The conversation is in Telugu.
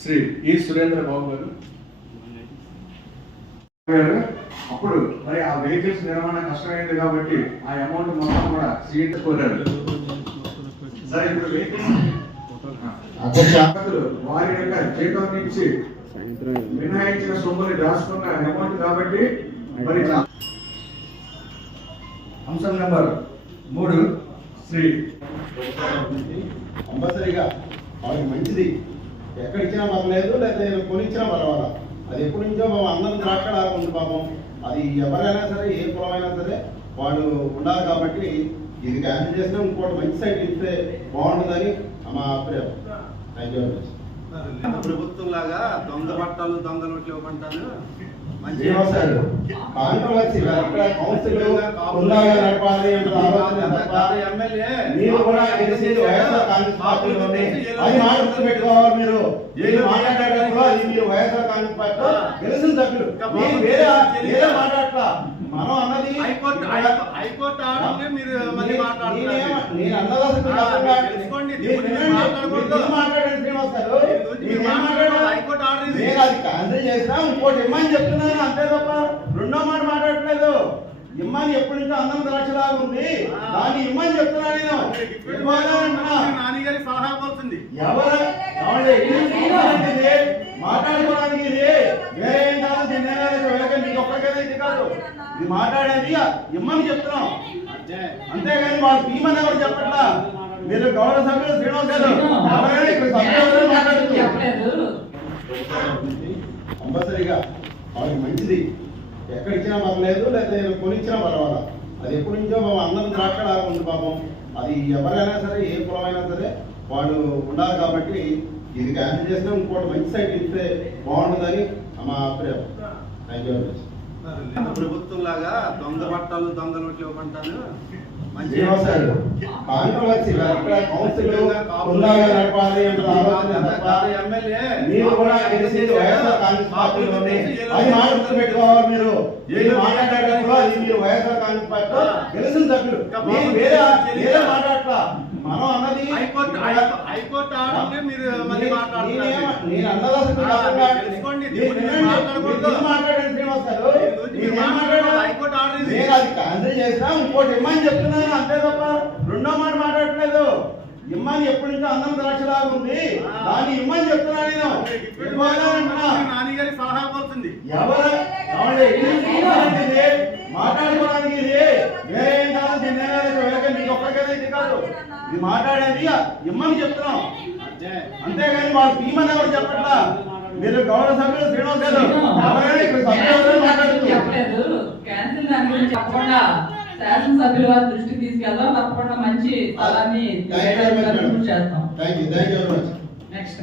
శ్రీ ఈ సురేంద్ర బాబు గారు. అప్పుడు మరి ఆ వెహికల్స్ నిర్వహణ కష్టమైంది కాబట్టి ఆ అమౌంట్ మొత్తం కూడా సీట్ కోరారు. సరే, ఇప్పుడు వెహికల్స్ వారి యొక్క జీతం నుంచి మినహాయించిన సొమ్ముని రాసుకున్న అమౌంట్ కాబట్టి మరి అంశం నెంబర్ 3 శ్రీ కంపల్సరీగా వాళ్ళకి మంచిది ఎక్కడ ఇచ్చినా పర్లేదు, లేదా కొనిచ్చినా పర్వాలా. అది ఎప్పటి నుంచో అందరం ద్రాక్ష ఉంది పాపం. అది ఎవరైనా సరే, ఏ కులమైనా సరే వాళ్ళు ఉండాలి కాబట్టి ఇది క్యాన్సిల్ చేసినా ఇంకోటి మంచి సైట్ ఇస్తే బాగుంటుందని మా అభిప్రాయం. Thank you very much. ప్రభుత్వం లాగా దొంగ బట్టలు దొంగ నోట్లు ఇవ్వమంటారు. కాంట్రవర్సీ కౌన్సిల్ నడపాలి ఎమ్మెల్యే మీరు కూడా వైఎస్ఆర్ కాంగ్రెస్ పార్టీలోనే అది మాట పెట్టుకోవాలి. మీరు మాట్లాడేటప్పుడు అది మీరు వైఎస్ఆర్ కాంగ్రెస్ పార్టీ గెలిచిన సభ్యులు వేరే మాట్లాడట్లా. మనం అన్నది హైకోర్టు ఆర్డర్ మీరు మళ్ళీ మాట్లాడుతున్నారు. నేను అన్నది మాట్లాడండి శ్రీనివాస్ గారు. హైకోర్టు ఆర్డర్ నేను అది క్యాన్సిల్ చేసినా ఇంకోటి ఇమ్మని చెప్తున్నాను అంతే తప్ప రెండో మాట మాట్లాడట్లేదు. ఇమ్మని ఎప్పటి నుంచో అందరం ద్రాక్షలాగా ఉంది, దాన్ని ఇమ్మని చెప్తున్నా నేను. నాన్నగారి సలహా పోతుంది ఎవరు మాట్లాడుకోవడానికి ఇది వేరే ఏం కాదు. దీన్ని మీకు ఒక్కరికైనా ఇది కాదు, ఇది మాట్లాడేది ఇమ్మని చెప్తున్నాం అంతేగాని వాళ్ళు తీమని ఎవరు చెప్పట్లా. మీరు గౌరవ సభ్యులు శ్రీనివాస్ గారు ఎవరైనా ఇక్కడ సభ్యులు మాట్లాడుతున్నారు. కంపల్సరీగా వాళ్ళకి మంచిది ఎక్కడ ఇచ్చినా పర్లేదు, లేదా కొనిచ్చినా పర్వాలా. అది ఎప్పటి నుంచో అందరం ద్రాక్ష ఉంది పాపం. అది ఎవరైనా సరే, ఏ కులమైనా సరే వాళ్ళు ఉండాలి కాబట్టి ఇది క్యాన్సిల్ చేసినా ఇంకోటి మంచి సైట్ ఇస్తే బాగుంటుందని మా అభిప్రాయం. Thank you very much. ప్రభుత్వం లాగా దొంగ బట్టలు దొంగ నోట్లు ఇవ్వమంటారు. కాంట్రవర్సీ కౌన్సిల్ నడపాలి ఎమ్మెల్యే మీరు కూడా వైఎస్ఆర్ కాంగ్రెస్ పార్టీలోనే అది మాట పెట్టుకోవాలి. మీరు మాట్లాడేటప్పుడు అది మీరు వైఎస్ఆర్ కాంగ్రెస్ పార్టీ గెలిచిన సభ్యులు వేరే మాట్లాడట్లా. మనం అన్నది హైకోర్టు ఆర్డర్ మీరు మళ్ళీ మాట్లాడుతున్నారు. నేను అన్నది మాట్లాడండి శ్రీనివాస్ గారు. హైకోర్టు ఆర్డర్ నేను అది క్యాన్సిల్ చేసినా ఇంకోటి ఇమ్మని చెప్తున్నాను అంతే తప్ప రెండో మాట మాట్లాడట్లేదు. ఇమ్మని ఎప్పటి నుంచో అందరం ద్రాక్షలాగా ఉంది, దాన్ని ఇమ్మని చెప్తున్నా నేను. నాన్నగారి సలహా పోతుంది. ఎవరు మాట్లాడుకోవడానికి ఇది వేరే ఏం కాదు. దీన్ని మీకు ఒక్కరికైనా ఇది కాదు, ఇది మాట్లాడేది ఇమ్మని చెప్తున్నాం అంతేగాని వాళ్ళు తీమని ఎవరు చెప్పట్లా. మీరు గౌరవ సభ్యులు శ్రీనివాస్ గారు ఎవరైనా ఇక్కడ సభ్యులు మాట్లాడుతున్నారు. శాసనసభ్యుల వారి దృష్టికి తీసుకెళ్దాం. తప్పకుండా మంచి స్థలాన్ని చేస్తాం. Thank you very much. Next